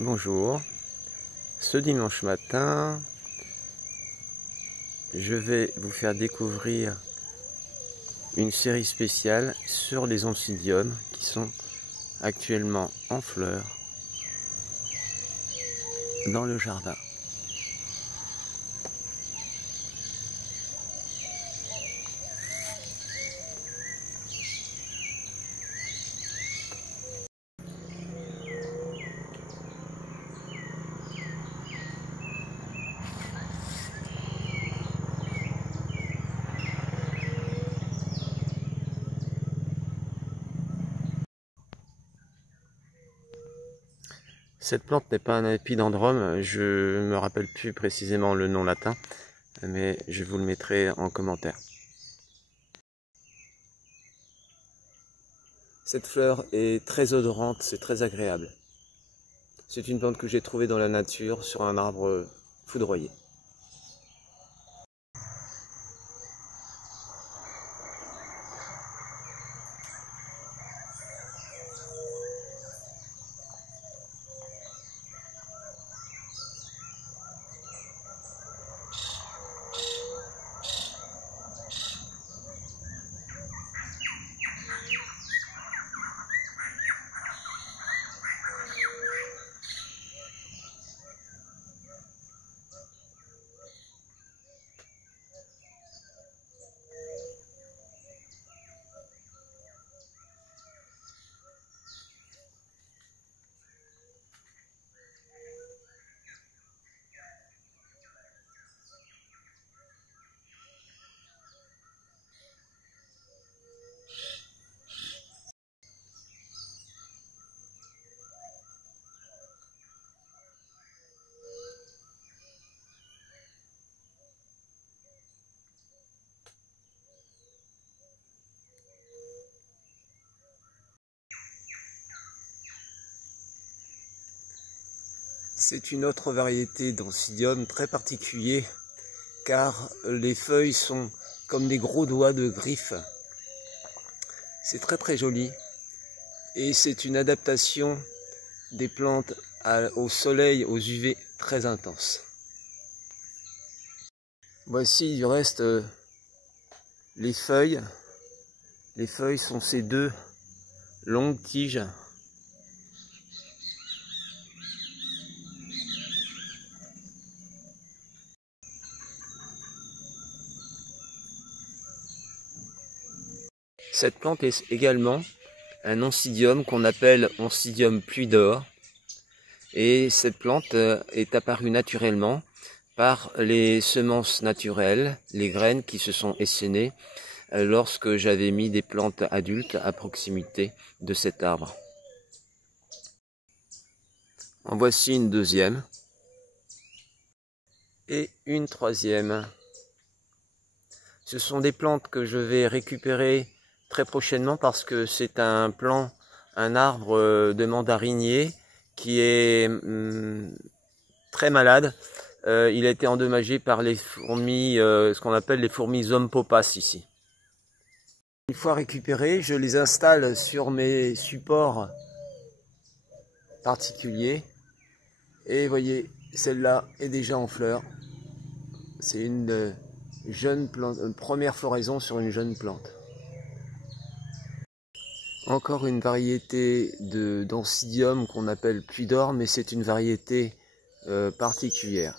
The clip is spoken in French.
Bonjour, ce dimanche matin, je vais vous faire découvrir une série spéciale sur les oncidiums qui sont actuellement en fleurs dans le jardin. Cette plante n'est pas un épidendrum, je me rappelle plus précisément le nom latin, mais je vous le mettrai en commentaire. Cette fleur est très odorante, c'est très agréable. C'est une plante que j'ai trouvée dans la nature sur un arbre foudroyé. C'est une autre variété d'oncidium très particulier car les feuilles sont comme des gros doigts de griffes. C'est très joli et c'est une adaptation des plantes au soleil, aux UV très intenses. Voici du reste les feuilles. Les feuilles sont ces deux longues tiges. Cette plante est également un oncidium qu'on appelle oncidium pluie d'or. Et cette plante est apparue naturellement par les semences naturelles, les graines qui se sont essainées lorsque j'avais mis des plantes adultes à proximité de cet arbre. En voici une deuxième et une troisième. Ce sont des plantes que je vais récupérer très prochainement parce que c'est un arbre de mandarinier qui est très malade. Il a été endommagé par les fourmis, ce qu'on appelle les fourmis Zompopas ici. Une fois récupérés, je les installe sur mes supports particuliers. Et voyez, celle-là est déjà en fleurs. C'est une jeune plante, une première floraison sur une jeune plante. Encore une variété d'oncidium qu'on appelle pluie d'or, mais c'est une variété particulière.